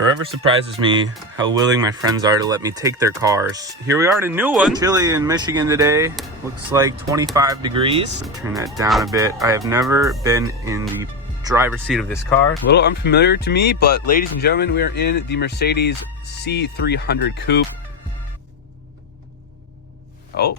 Forever surprises me how willing my friends are to let me take their cars. Here we are at a new one. Chilly in Michigan today. Looks like 25 degrees. Turn that down a bit. I have never been in the driver's seat of this car. A little unfamiliar to me, but ladies and gentlemen, we are in the Mercedes C300 Coupe. Oh.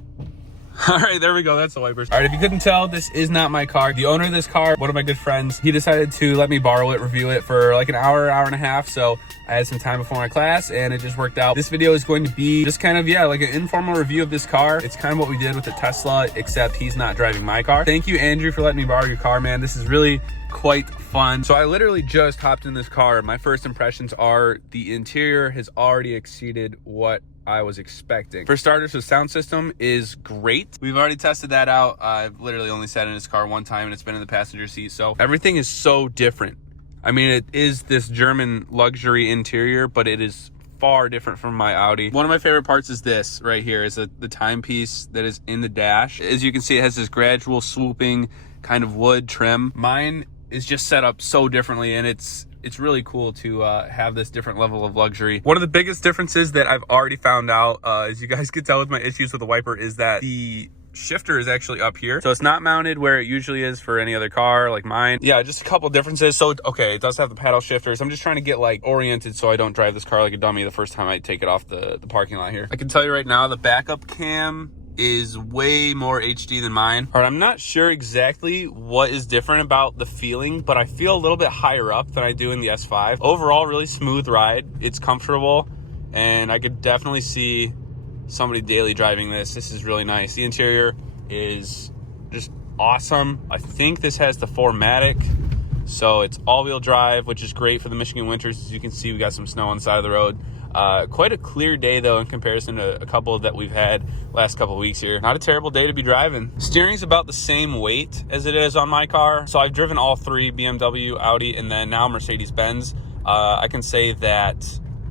All right, there we go. That's the wipers. All right, if you couldn't tell, this is not my car. The owner of this car, one of my good friends, he decided to let me borrow it, review it for like an hour and a half. So I had some time before my class and it just worked out. This video is going to be just kind of, like an informal review of this car. It's kind of what we did with the Tesla, except he's not driving my car. Thank you, Andrew, for letting me borrow your car, man. This is really quite fun. So I literally just hopped in this car. My first impressions are the interior has already exceeded what I was expecting. For starters, the sound system is great. We've already tested that out. I've literally only sat in this car one time and it's been in the passenger seat. So everything is so different. I mean, it is this German luxury interior, but it is far different from my Audi. One of my favorite parts is this right here, is the timepiece that is in the dash. As you can see, it has this gradual swooping kind of wood trim. Mine is just set up so differently, and it's really cool to have this different level of luxury. One of the biggest differences that I've already found out, as you guys can tell with my issues with the wiper, is that the shifter is actually up here. So it's not mounted where it usually is for any other car like mine. Yeah, just a couple differences. So, okay, it does have the paddle shifters. I'm just trying to get like oriented so I don't drive this car like a dummy the first time I take it off the parking lot here. I can tell you right now, the backup cam is way more HD than mine. All right, I'm not sure exactly what is different about the feeling, but I feel a little bit higher up than I do in the S5. Overall, really smooth ride. It's comfortable, and I could definitely see somebody daily driving this. This is really nice. The interior is just awesome. I think this has the 4MATIC, so it's all-wheel drive, which is great for the Michigan winters. As you can see, we got some snow on the side of the road. Quite a clear day though in comparison to a couple that we've had last couple weeks here. Not a terrible day to be driving. Steering's about the same weight as it is on my car. So I've driven all three, BMW, Audi, and then now Mercedes-Benz. I can say that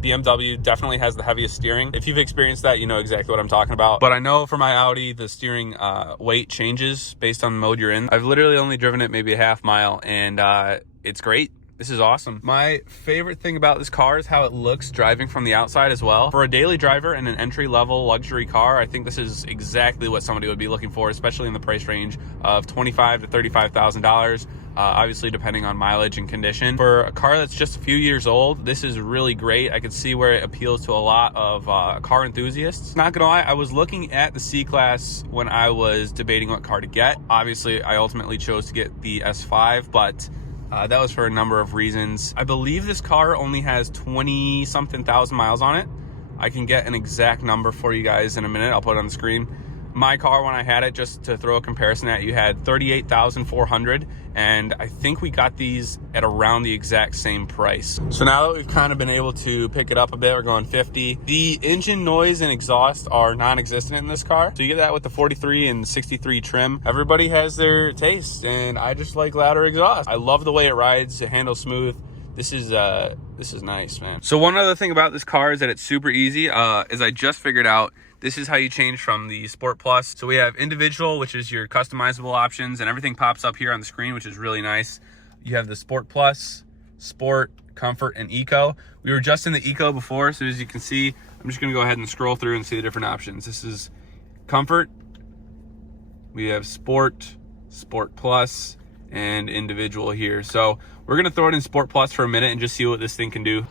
BMW definitely has the heaviest steering. If you've experienced that, you know exactly what I'm talking about. But I know for my Audi, the steering weight changes based on the mode you're in. I've literally only driven it maybe a half mile, and it's great. This is awesome. My favorite thing about this car is how it looks driving from the outside as well. For a daily driver and an entry-level luxury car, I think this is exactly what somebody would be looking for, especially in the price range of $25,000 to $35,000, obviously depending on mileage and condition. For a car that's just a few years old, this is really great. I could see where it appeals to a lot of car enthusiasts. Not gonna lie, I was looking at the C-Class when I was debating what car to get. Obviously, I ultimately chose to get the S5, but that was for a number of reasons. I believe this car only has 20-something thousand miles on it. I can get an exact number for you guys in a minute. I'll put it on the screen. My car, when I had it, just to throw a comparison at you, had 38,400, and I think we got these at around the exact same price. So now that we've kind of been able to pick it up a bit, we're going 50. The engine noise and exhaust are non-existent in this car. So you get that with the 43 and 63 trim. Everybody has their taste, and I just like louder exhaust. I love the way it rides. It handles smooth. This is nice, man. So one other thing about this car is that it's super easy. As I just figured out, this is how you change from the Sport Plus. So we have individual, which is your customizable options, and everything pops up here on the screen, which is really nice. You have the Sport Plus, Sport, Comfort, and Eco. We were just in the Eco before, so as you can see, I'm just gonna go ahead and scroll through and see the different options. This is Comfort. We have Sport, Sport Plus, and individual here. So we're gonna throw it in Sport Plus for a minute and just see what this thing can do.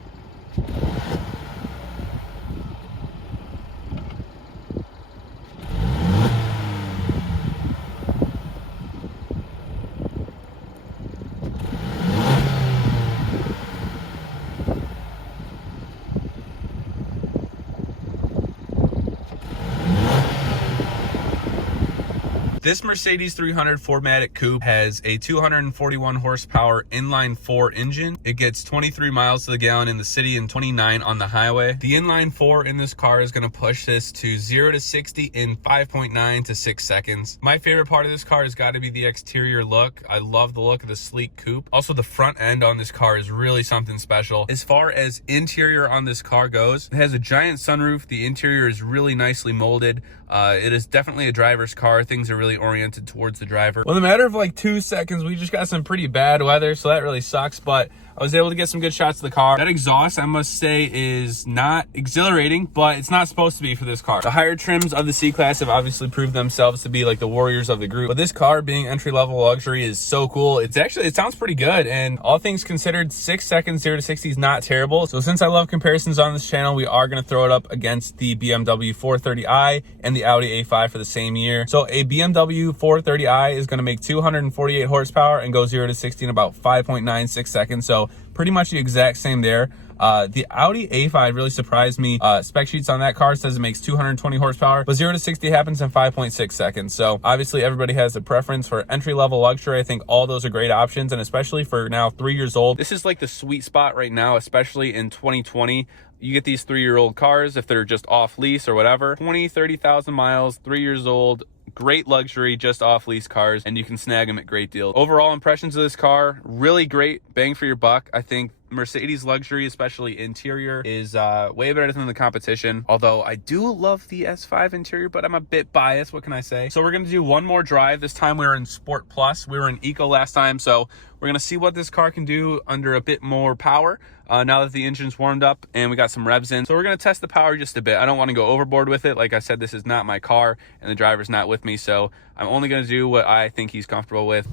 This Mercedes 300 4MATIC Coupe has a 241 horsepower inline-4 engine. It gets 23 miles to the gallon in the city and 29 on the highway. The inline-4 in this car is going to push this to 0 to 60 in 5.9 to 6 seconds. My favorite part of this car has got to be the exterior look. I love the look of the sleek coupe. Also, the front end on this car is really something special. As far as interior on this car goes, it has a giant sunroof. The interior is really nicely molded. It is definitely a driver's car. Things are really oriented towards the driver. Well, in a matter of like 2 seconds, we just got some pretty bad weather, so that really sucks, but I was able to get some good shots of the car. That exhaust, I must say, is not exhilarating, but it's not supposed to be for this car. The higher trims of the C-Class have obviously proved themselves to be like the warriors of the group, but this car being entry-level luxury is so cool. It sounds pretty good, and all things considered, 6 seconds 0 to 60 is not terrible. So since I love comparisons on this channel, we are going to throw it up against the BMW 430i and the Audi A5 for the same year. So a BMW 430i is going to make 248 horsepower and go 0 to 60 in about 5.96 seconds. So pretty much the exact same there. The Audi A5 really surprised me. Spec sheets on that car says it makes 220 horsepower, but 0 to 60 happens in 5.6 seconds. So obviously everybody has a preference for entry-level luxury. I think all those are great options, and especially for now 3 years old, this is like the sweet spot right now, especially in 2020. You get these 3-year-old cars, if they're just off lease or whatever, 20, 30,000 miles, 3 years old, great luxury, just off lease cars, and you can snag them at great deals. Overall impressions of this car, really great, bang for your buck. I think Mercedes luxury, especially interior, is way better than the competition. Although I do love the S5 interior, but I'm a bit biased. What can I say? So we're going to do one more drive. This time we were in Sport Plus. We were in Eco last time, so we're going to see what this car can do under a bit more power. Now that the engine's warmed up and we got some revs in. So we're going to test the power just a bit. I don't want to go overboard with it. Like I said, this is not my car and the driver's not with me. So I'm only going to do what I think he's comfortable with.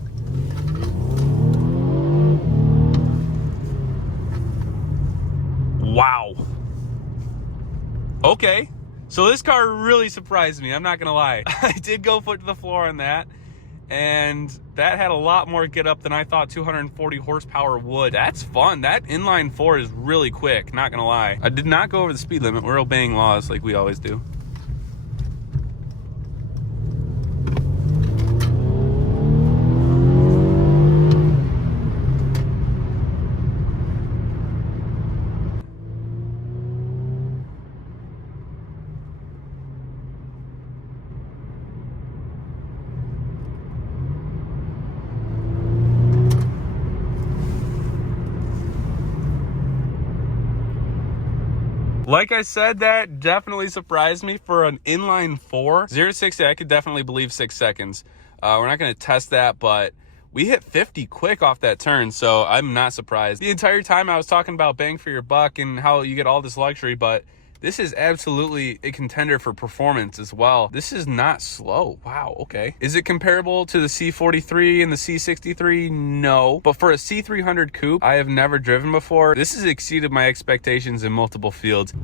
Wow. Okay. So this car really surprised me. I'm not going to lie. I did go foot to the floor on that. And that had a lot more get up than I thought 240 horsepower would. That's fun. That inline four is really quick, not gonna lie. I did not go over the speed limit. We're obeying laws like we always do. Like I said, that definitely surprised me for an inline four. 0 to 60, I could definitely believe 6 seconds. We're not going to test that, but we hit 50 quick off that turn, so I'm not surprised. The entire time I was talking about bang for your buck and how you get all this luxury, but this is absolutely a contender for performance as well. This is not slow. Wow, okay. Is it comparable to the C43 and the C63? No. But for a C300 Coupe, I have never driven before. This has exceeded my expectations in multiple fields.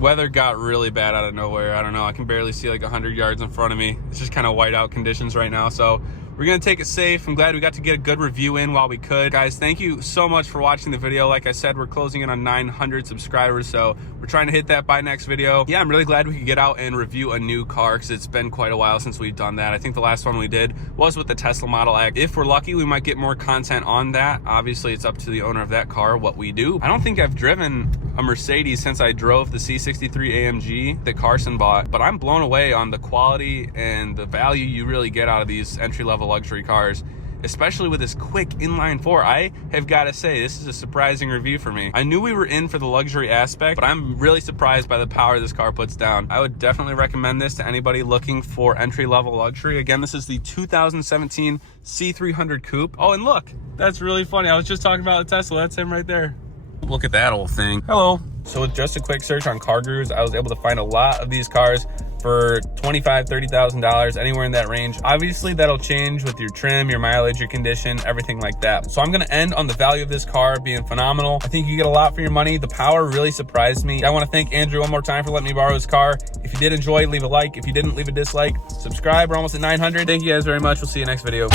Weather got really bad out of nowhere. I don't know. I can barely see like 100 yards in front of me. It's just kind of whiteout conditions right now. So we're going to take it safe. I'm glad we got to get a good review in while we could. Guys, thank you so much for watching the video. Like I said, we're closing in on 900 subscribers, so we're trying to hit that by next video. Yeah, I'm really glad we could get out and review a new car because it's been quite a while since we've done that. I think the last one we did was with the Tesla Model X. If we're lucky, we might get more content on that. Obviously, it's up to the owner of that car what we do. I don't think I've driven a Mercedes since I drove the C63 AMG that Carson bought, but I'm blown away on the quality and the value you really get out of these entry-level luxury cars, especially with this quick inline four. I have got to say, this is a surprising review for me. I knew we were in for the luxury aspect, but I'm really surprised by the power this car puts down. I would definitely recommend this to anybody looking for entry-level luxury. Again, this is the 2017 C300 Coupe. Oh, and look, that's really funny. I was just talking about a Tesla. That's him right there. Look at that old thing. Hello. So with just a quick search on Car Gurus, I was able to find a lot of these cars for $25,000, $30,000, anywhere in that range. Obviously, that'll change with your trim, your mileage, your condition, everything like that. So I'm gonna end on the value of this car being phenomenal. I think you get a lot for your money. The power really surprised me. I wanna thank Andrew one more time for letting me borrow his car. If you did enjoy, leave a like. If you didn't, leave a dislike. Subscribe, we're almost at 900. Thank you guys very much. We'll see you next video.